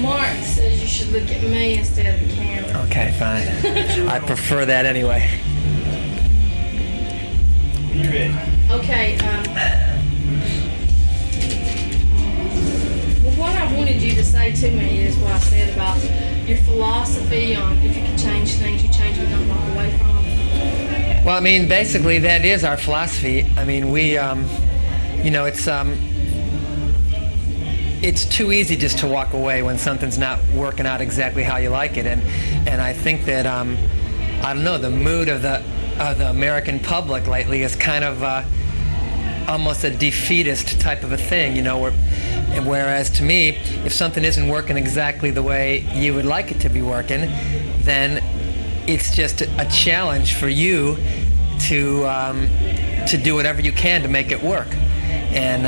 Mark says you should look at me instead of the camera. Okay, fine. I prefer that anyway. You're ready. Okay, well, what I wanted you to say to me is what I said about your philosophy on if you could change things, you change them, don't walk away from them. Well, I mean, basically that is our philosophy. I mean, we, you know, it's too easy just to walk away when something's not working out exactly how you like it, and I think that I don't know, the mood of the American public lately is kind of almost a defeatist type of a thing, you know. Whereas to me, if something isn't working exactly the way you would like it to be working, then it's just a challenge for you to do whatever you can to make it work, and.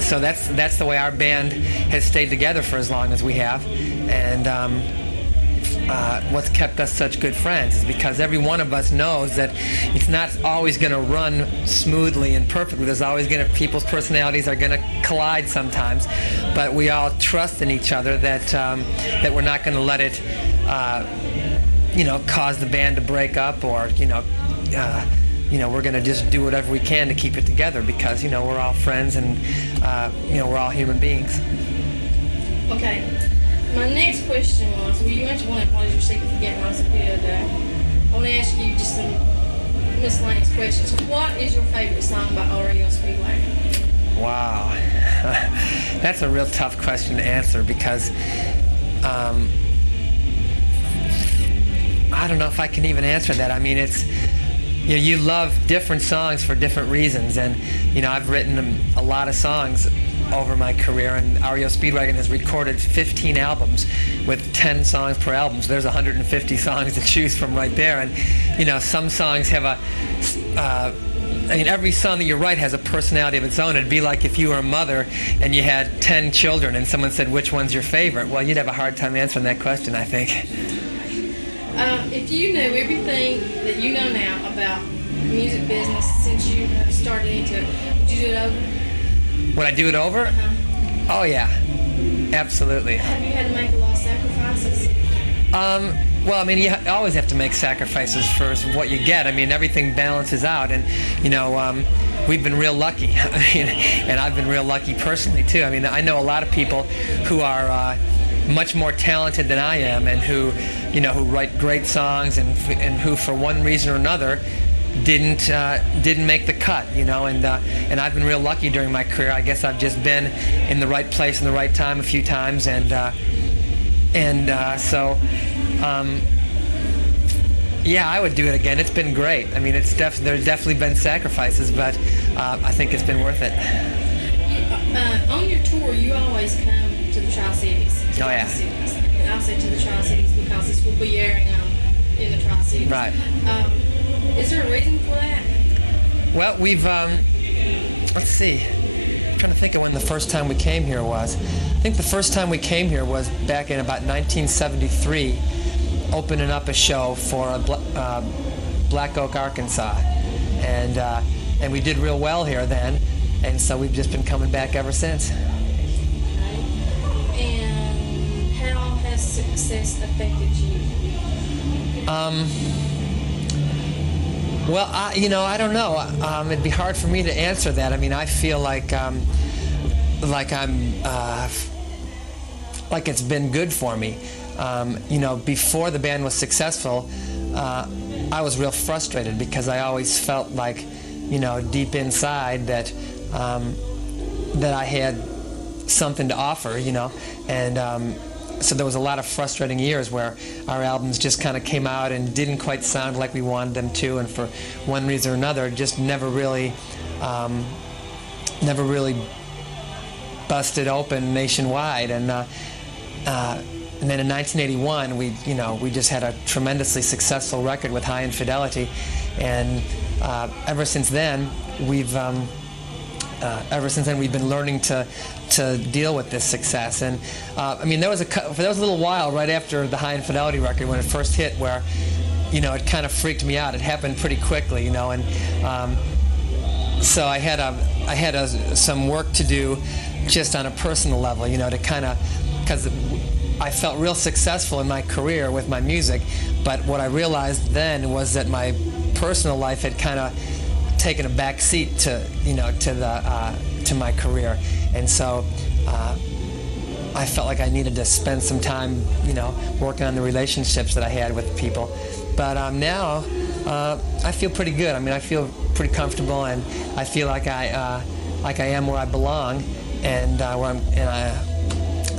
So that's the way our band has stayed together for as long as we have, and what's kept us such good friends is because every one of us knows that it's not always going to run smoothly and perfectly. There's always people's personalities are going to collide sometimes, but we all trust in each other that that we're not going to let it, you know, cause the band to break up, or you know, we're going to just do whatever we can to keep it together because, you know, we're all friends and, you know, we're all human beings. Okay. My next question was, well, you mentioned one, what is your secret for getting on so good? I want to ask you just some miscellaneous questions. What is your favorite song by REO Speedwagon? Wow. That's a real tough question to answer because I don't know if I can even answer that. I mean, it's... You know, you love different songs for different reasons, and you know, I've written a lot of songs over my career, and REO Speedwagon has recorded 15 albums with 10 songs per album, so there's 150 songs to choose from right there. And you know, some songs have I mean, every song that you write has a personality of its own. It'd be like if you were a mother and you had 10 children and someone said, which one's your favorite? Well, you'd have a hard time answering that question, I think. If you knew everything that you know now about the music business since you started into it, would you do it over? Would I do it over? Uh-huh. Oh, yeah. Absolutely. Have you had to make a lot of sacrifices? Well, I mean, you always have to make sacrifices for what you get. I mean, everything balances out, and, you know, we've been real lucky. I mean, and I've been real lucky personally, too. I mean, I know a lot of people who are much more talented than I am, and who, you know, who write great songs, and who, for one reason or another, didn't make the cut, you know, and I've been real lucky during my career. I guess I've just been in the right place in the right time a few times, yeah, I would do it again. It's been great. I mean, there's definitely been sacrifices, but I think it's been worth it. On your tour, you always come to the Tri-Cities. Oh, yeah. And I say to the Tri-Cities because this will be airing in the Tri-Cities. Right. Is there a reason for that? Well, we've, let's see. I'm trying to think of when the first time we came here was. I think the first time we came here was back in about 1973, opening up a show for Black Oak, Arkansas. And we did real well here then, and so we've just been coming back ever since. And how has success affected you? Well, you know, I don't know. It'd be hard for me to answer that. I mean, I feel like it's been good for me. You know, before the band was successful, I was real frustrated because I always felt like, you know, deep inside that that I had something to offer, you know, and so there was a lot of frustrating years where our albums just kind of came out and didn't quite sound like we wanted them to, and for one reason or another, just never really busted open nationwide. And then in 1981, we just had a tremendously successful record with High Infidelity, and ever since then we've been learning to deal with this success. And I mean, there was a little while right after the High Infidelity record when it first hit where, you know, it kind of freaked me out. It happened pretty quickly, you know, and so I had some work to do just on a personal level, you know, to kind of, because I felt real successful in my career with my music, but what I realized then was that my personal life had kind of taken a back seat to, you know, to my career, and so I felt like I needed to spend some time, you know, working on the relationships that I had with people. But now I feel pretty good. I mean, I feel pretty comfortable, and I feel like I am where I belong, and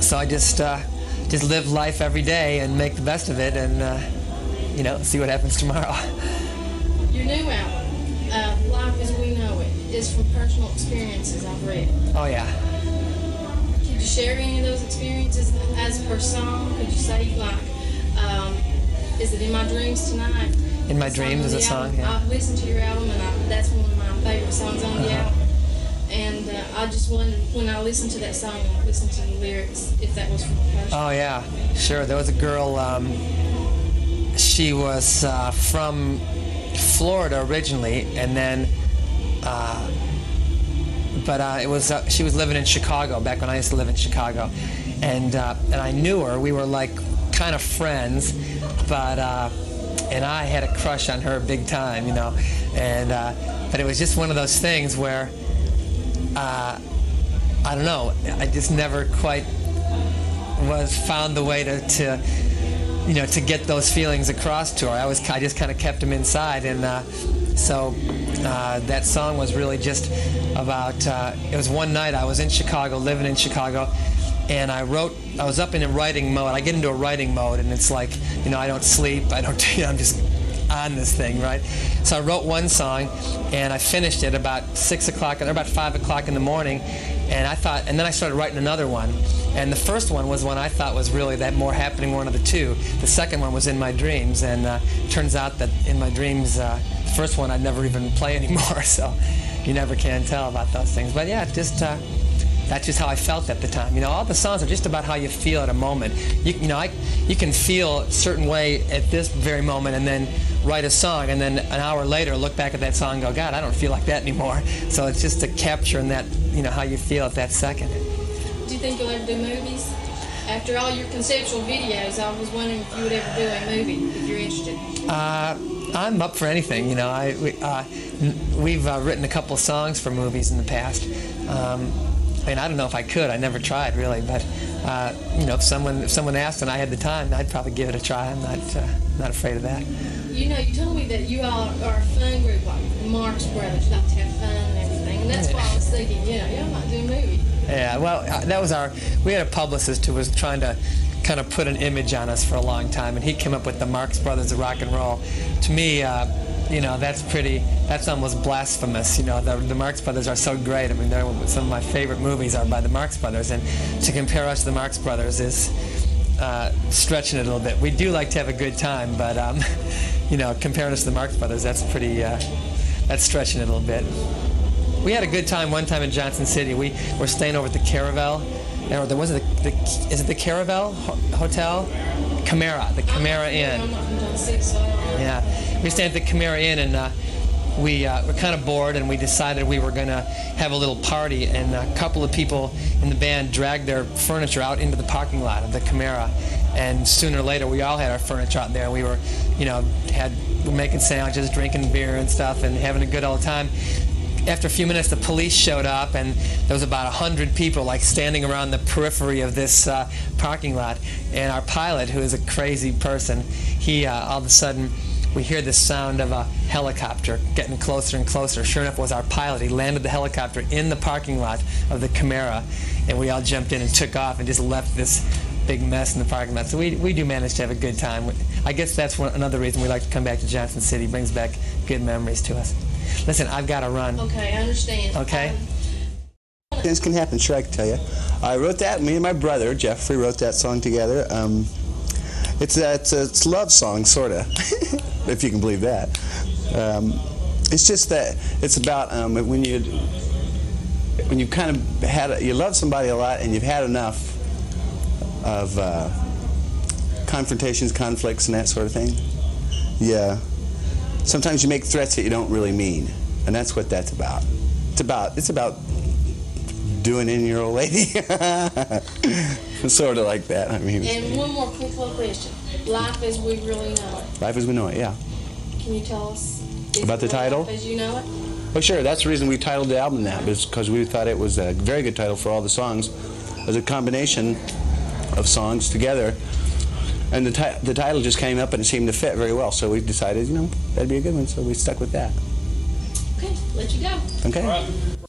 so I just live life every day and make the best of it, and you know, see what happens tomorrow. Your new album, Life as We Know It, is from personal experiences, I've read. Oh yeah. Could you share any of those experiences as per song? Could you say, like, is it In My Dreams Tonight? In My Dreams is a song, yeah. I've listened to your album, and that's one of my favorite songs on the album. And I just wondered, when I listened to that song and I listened to the lyrics, if that was from a person. Oh yeah, sure. There was a girl, she was from Florida originally, and then, but it was she was living in Chicago back when I used to live in Chicago, and I knew her. We were like kind of friends, but and I had a crush on her big time, you know, and but it was just one of those things where I don't know, I just never quite found the way to you know, to get those feelings across to her. I just kind of kept them inside, and so that song was really just about, it was one night I was in Chicago, living in Chicago, and I was up in a writing mode. I get into a writing mode, and it's like, you know, I don't sleep, I'm just on this thing, right? So I wrote one song, and I finished it about 6 o'clock, or about 5 o'clock in the morning, and then I started writing another one. And the first one was one I thought was really that more happening one of the two. The second one was In My Dreams, and turns out that In My Dreams, the first one I'd never even play anymore, so you never can tell about those things. But yeah, just that's just how I felt at the time. You know, all the songs are just about how you feel at a moment. You know, you can feel a certain way at this very moment, and then write a song, and then an hour later look back at that song and go, God, I don't feel like that anymore. So it's just a capturing that, you know, how you feel at that second. Do you think you'll ever do movies? After all your conceptual videos, I was wondering if you would ever do a movie, if you're interested. I'm up for anything, you know. We've written a couple songs for movies in the past. I mean, I don't know if I could. I never tried, really, but you know, if someone asked and I had the time, I'd probably give it a try. I'm not afraid of that. You know, you told me that you all are a fun group, like the Marx Brothers. You like to have fun and everything, and that's why I was thinking, you know, y'all might do a movie. Yeah, well, that was we had a publicist who was trying to kind of put an image on us for a long time, and he came up with the Marx Brothers of rock and roll. To me, you know, that's almost blasphemous. You know, the Marx Brothers are so great. I mean, some of my favorite movies are by the Marx Brothers, and to compare us to the Marx Brothers is stretching it a little bit. We do like to have a good time, but you know, comparing us to the Marx Brothers, that's that's stretching it a little bit. We had a good time one time in Johnson City. We were staying over at the Caravel, or is it the Caravel Hotel? Camara, the Camara Inn. Yeah, we were staying at the Camara Inn, and we were kind of bored, and we decided we were going to have a little party, and a couple of people in the band dragged their furniture out into the parking lot of the Camara, and sooner or later we all had our furniture out there. We were, you know, we're making sandwiches, drinking beer and stuff, and having a good old time. After a few minutes, the police showed up, and there was about 100 people like standing around the periphery of this parking lot. And our pilot, who is a crazy person, he all of a sudden, we hear the sound of a helicopter getting closer and closer. Sure enough, it was our pilot. He landed the helicopter in the parking lot of the Camara, and we all jumped in and took off and just left this big mess in the parking lot. So we do manage to have a good time. I guess that's another reason we like to come back to Johnson City. It brings back good memories to us. Listen, I've got to run. Okay, I understand. Okay? Things can happen, sure, I can tell you. I wrote that, me and my brother, Jeffrey, wrote that song together. It's a love song, sort of, if you can believe that. It's just that, it's about when you kind of you love somebody a lot and you've had enough of confrontations, conflicts, and that sort of thing. Yeah. Sometimes you make threats that you don't really mean, and that's what that's about. It's about doing in your old lady. Sort of like that. I mean. And one more quick little question. Life as we really know it. Life as we know it, yeah. Can you tell us about the title? Life as you know it? Well, sure. That's the reason we titled the album that, because we thought it was a very good title for all the songs. It was a combination of songs together, and the title just came up and it seemed to fit very well. So we decided, that'd be a good one. So we stuck with that. Okay, let you go. Okay.